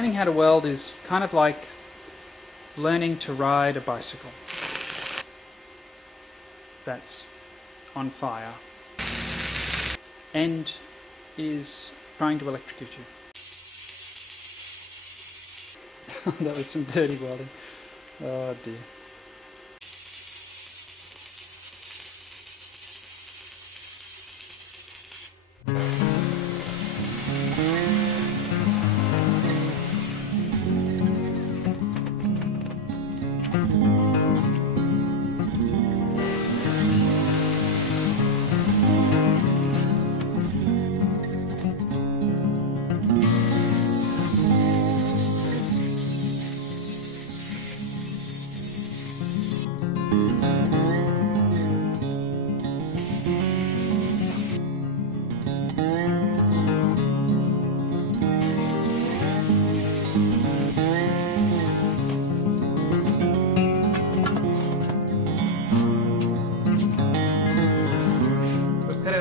Learning how to weld is kind of like learning to ride a bicycle that's on fire and is trying to electrocute you. That was some dirty welding. Oh dear.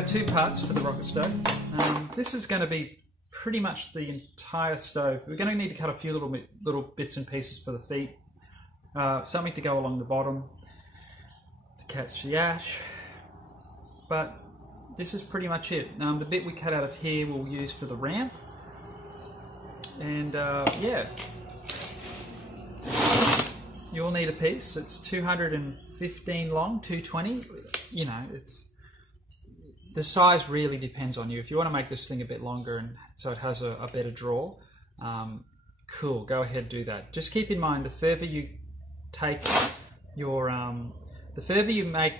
Two parts for the rocket stove. This is going to be pretty much the entire stove. We're going to need to cut a few little bits and pieces for the feet, something to go along the bottom to catch the ash, but this is pretty much it. The bit we cut out of here we'll use for the ramp, and yeah, you'll need a piece. It's 215 long, 220. You know, the size really depends on you. If you want to make this thing a bit longer and so it has a better draw, cool, go ahead, do that. Just keep in mind, the further you take your, the further you make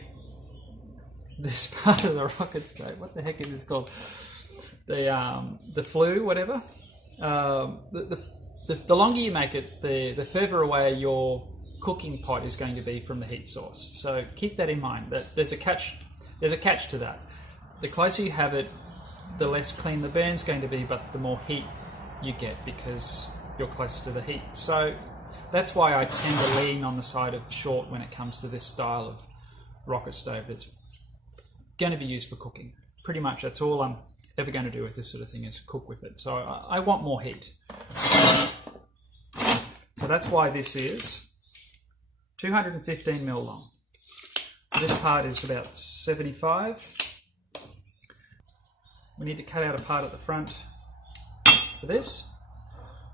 this part of the rocket stove, what the heck is this called? The flue, whatever. The longer you make it, the further away your cooking pot is going to be from the heat source. So keep that in mind. That there's a catch to that. The closer you have it, the less clean the burn's going to be, but the more heat you get because you're closer to the heat. So that's why I tend to lean on the side of short when it comes to this style of rocket stove that's going to be used for cooking. Pretty much that's all I'm ever going to do with this sort of thing, is cook with it. So I want more heat. So that's why this is 215 mil long. This part is about 75. We need to cut out a part at the front for this,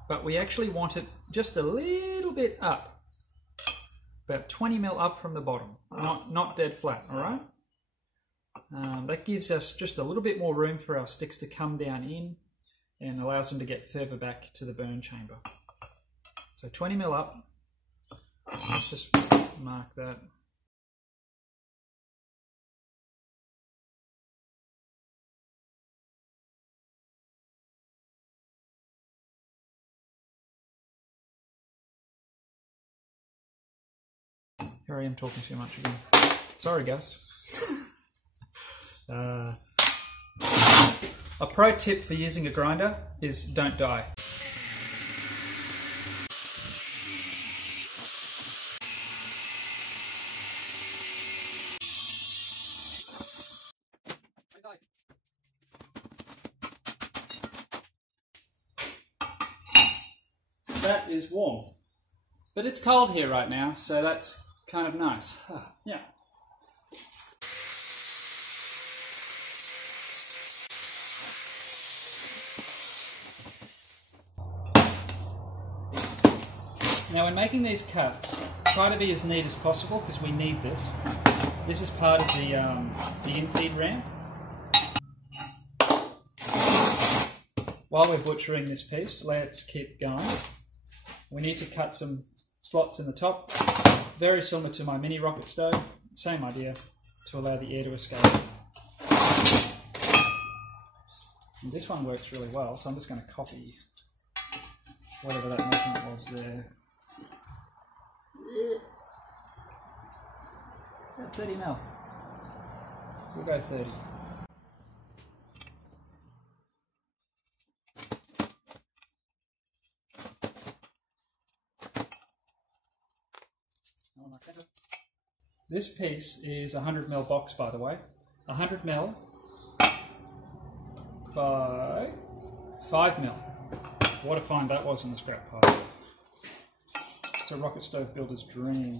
but we actually want it just a little bit up, about 20 mil up from the bottom, not dead flat, all right? That gives us just a little bit more room for our sticks to come down in and allows them to get further back to the burn chamber. So 20 mil up, let's just mark that. Here I am talking too much again. Sorry, guys. A pro tip for using a grinder is don't die. That is warm. But it's cold here right now, so that's kind of nice. Yeah. Now when making these cuts, try to be as neat as possible because we need this. This is part of the in-feed ramp. While we're butchering this piece, let's keep going. We need to cut some slots in the top, very similar to my mini rocket stove, same idea, to allow the air to escape. And this one works really well, so I'm just going to copy whatever that measurement was there. About 30 mil. We'll go 30. This piece is a 100 mil box, by the way. 100 mil by 5 mil. What a find that was in the scrap pile. It's a rocket stove builder's dream.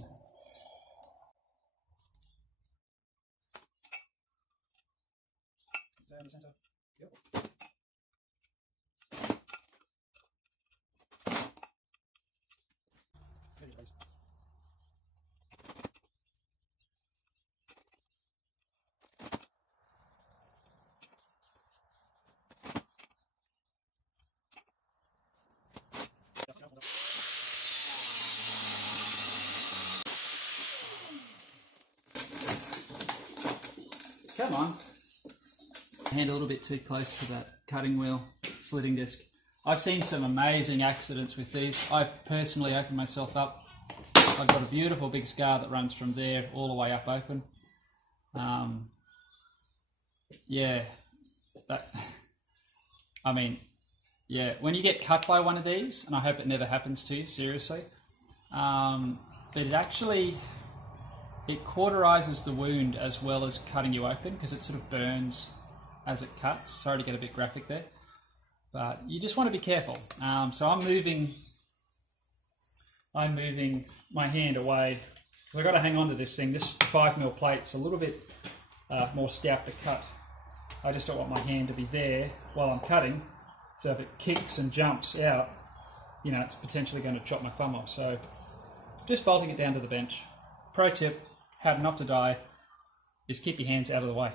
Down the centre. Yep. Come on. Hand a little bit too close to that cutting wheel, slitting disc. I've seen some amazing accidents with these. I've personally opened myself up. I've got a beautiful big scar that runs from there all the way up open. Yeah, I mean, yeah, when you get cut by one of these, and I hope it never happens to you, seriously, but it cauterizes the wound as well as cutting you open, because it sort of burns as it cuts. Sorry to get a bit graphic there, but you just want to be careful. So I'm moving my hand away. So I've got to hang on to this thing. This 5mm plate's a little bit more stout to cut. I just don't want my hand to be there while I'm cutting, so if it kicks and jumps out, you know, it's potentially going to chop my thumb off. So just bolting it down to the bench. Pro tip, how not to die, is keep your hands out of the way.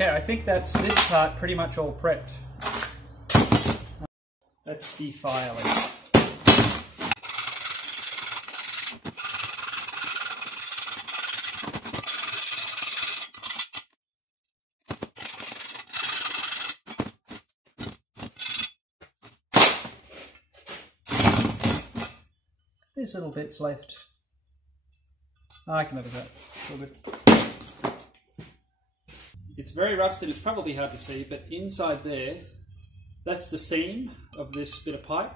Okay, I think that's this part pretty much all prepped. That's defiling. There's little bits left. I can live with that. It's all good. It's very rusted, it's probably hard to see, but inside there, that's the seam of this bit of pipe.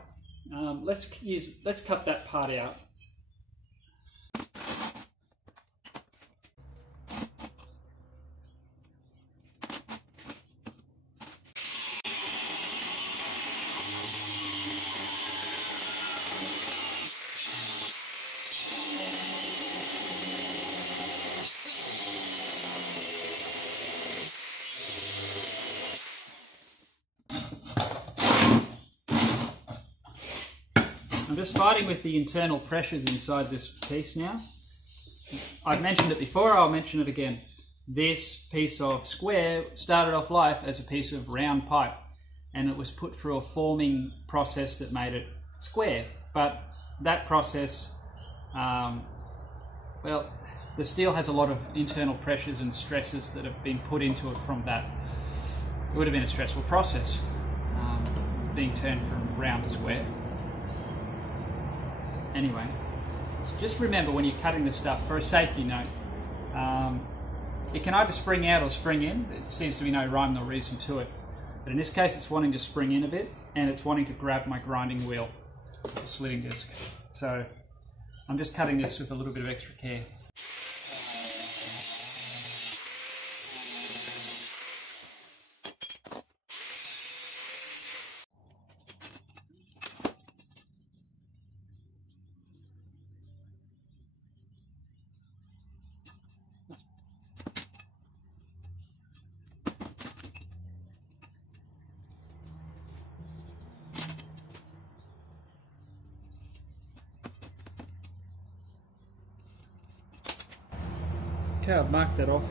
Let's cut that part out. I'm just fighting with the internal pressures inside this piece now. I've mentioned it before, I'll mention it again. This piece of square started off life as a piece of round pipe, and it was put through a forming process that made it square. But that process, well, the steel has a lot of internal pressures and stresses that have been put into it from that. It would have been a stressful process, being turned from round to square. Anyway, so just remember when you're cutting this stuff, for a safety note, it can either spring out or spring in. There seems to be no rhyme nor reason to it. But in this case, it's wanting to spring in a bit, and it's wanting to grab my grinding wheel, the slitting disc. So I'm just cutting this with a little bit of extra care. Okay, I've marked that off.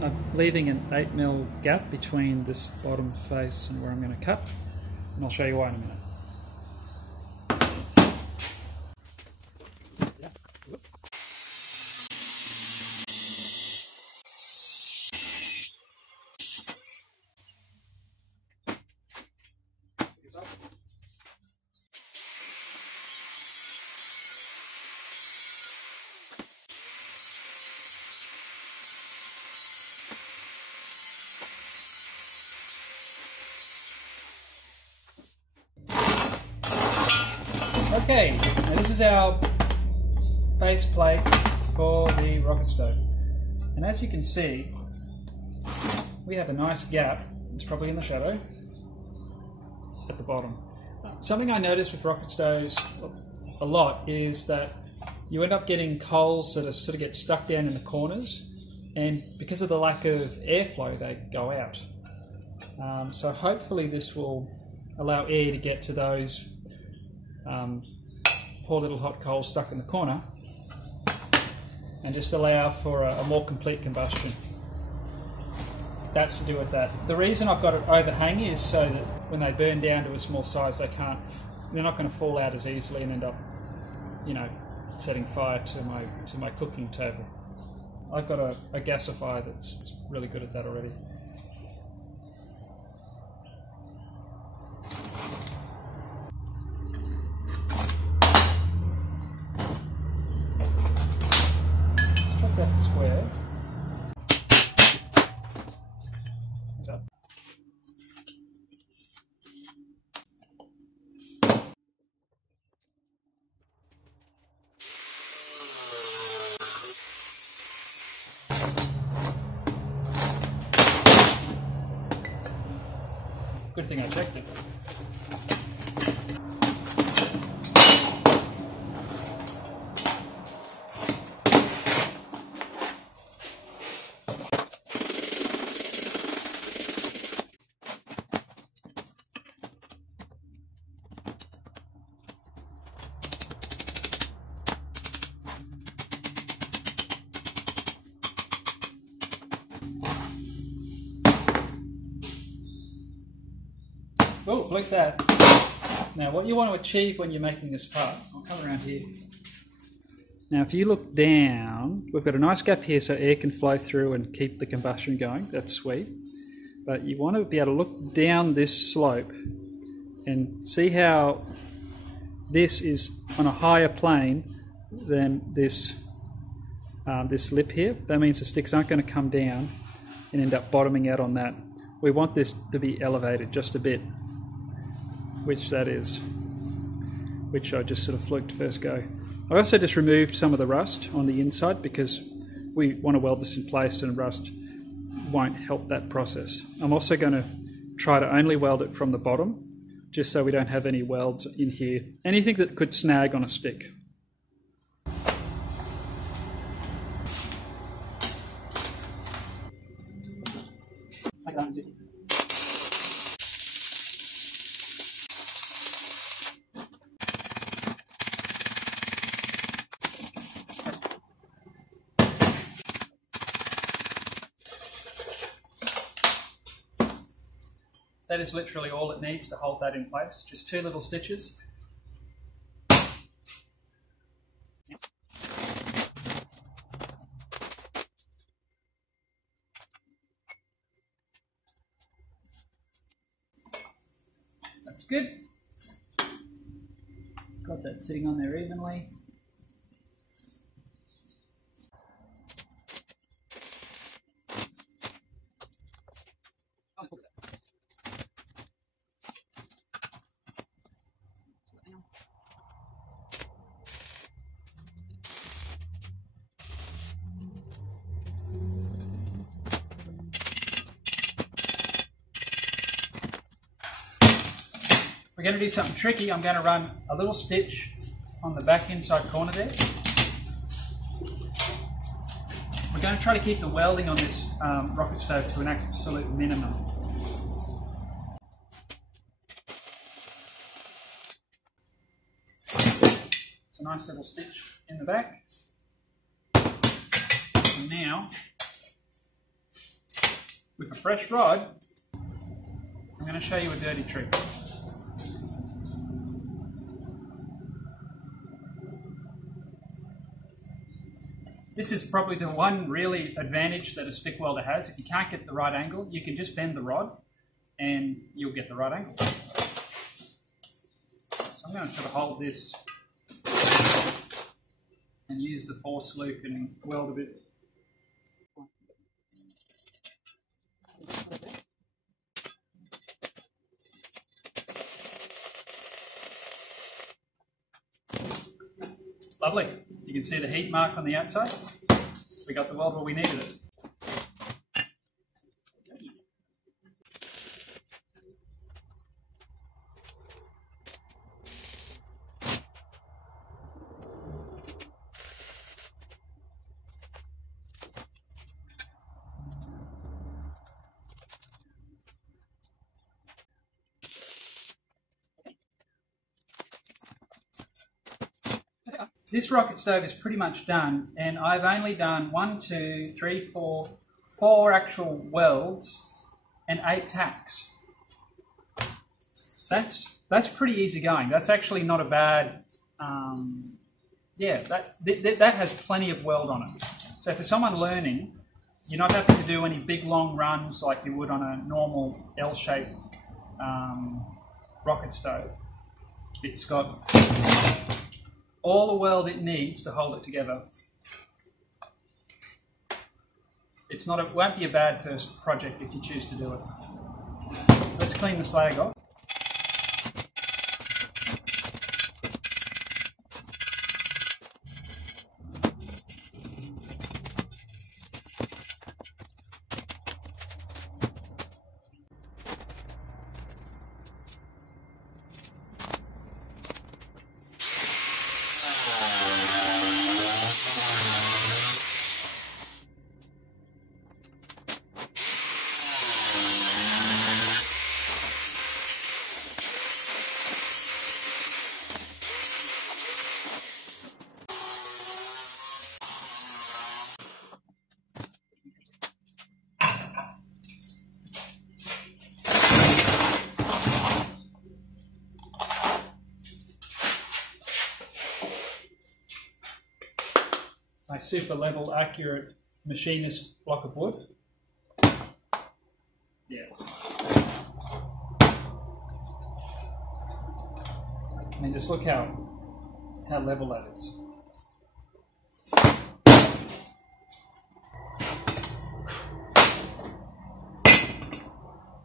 I'm leaving an 8mm gap between this bottom face and where I'm going to cut, and I'll show you why in a minute. Okay, now this is our base plate for the rocket stove. And as you can see, we have a nice gap, it's probably in the shadow, at the bottom. Something I noticed with rocket stoves a lot is that you end up getting coals that sort of get stuck down in the corners, and because of the lack of airflow they go out. So hopefully this will allow air to get to those poor little hot coals stuck in the corner and just allow for a more complete combustion. That's to do with that. The reason I've got it overhanging is so that when they burn down to a small size they're not going to fall out as easily and end up, you know, setting fire to my cooking table. I've got a gasifier that's really good at that already. Check that square. Good thing I checked it. Oh, like that. Now what you want to achieve when you're making this part, I'll come around here. Now if you look down, we've got a nice gap here so air can flow through and keep the combustion going, that's sweet. But you want to be able to look down this slope and see how this is on a higher plane than this, this lip here. That means the sticks aren't going to come down and end up bottoming out on that. We want this to be elevated just a bit, which that is, which I just sort of fluked first go. I also just removed some of the rust on the inside because we want to weld this in place and rust won't help that process. I'm also going to try to only weld it from the bottom just so we don't have any welds in here. Anything that could snag on a stick. That is literally all it needs to hold that in place. Just 2 little stitches. That's good. Got that sitting on there evenly. We're going to do something tricky. I'm going to run a little stitch on the back inside corner there. We're going to try to keep the welding on this rocket stove to an absolute minimum. It's a nice little stitch in the back. And now, with a fresh rod, I'm going to show you a dirty trick. This is probably the one really advantage that a stick welder has. If you can't get the right angle, you can just bend the rod and you'll get the right angle. So I'm going to sort of hold this and use the force loop and weld a bit. Lovely. You can see the heat mark on the outside. We got the weld where we needed it. This rocket stove is pretty much done, and I've only done 4 actual welds and 8 tacks. That's pretty easy going. That's actually not a bad. Yeah, that has plenty of weld on it. So for someone learning, you're not having to do any big long runs like you would on a normal L-shaped rocket stove. It's got all the weld it needs to hold it together. It won't be a bad first project if you choose to do it. Let's clean the slag off. My super level accurate machinist block of wood. Yeah. I mean, just look how level that is.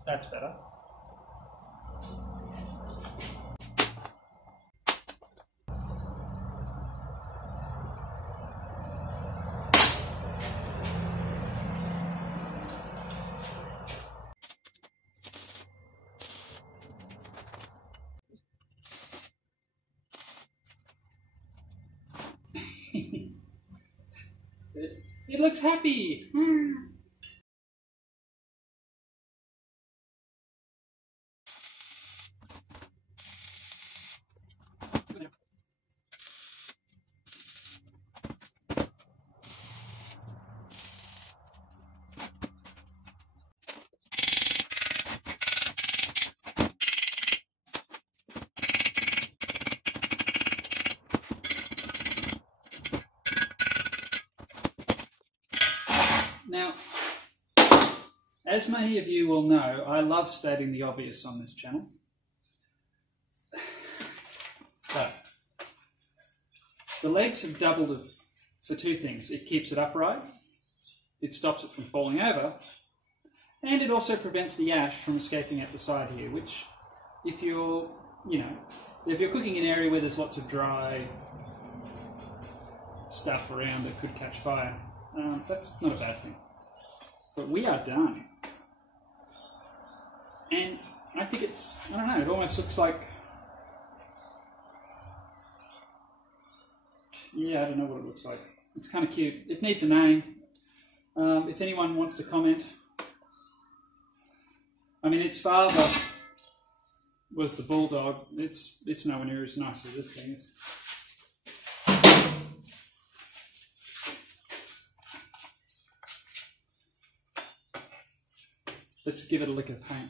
That's better. It looks happy. Now, as many of you will know, I love stating the obvious on this channel. But the legs have doubled for 2 things. It keeps it upright, it stops it from falling over, and it also prevents the ash from escaping out the side here, which if you're cooking in an area where there's lots of dry stuff around that could catch fire, that's not a bad thing. But we are done. And I think it's, I don't know, it almost looks like, yeah, I don't know what it looks like. It's kind of cute. It needs a name. If anyone wants to comment. I mean, its father was the bulldog. It's nowhere near as nice as this thing is. Let's give it a lick of paint.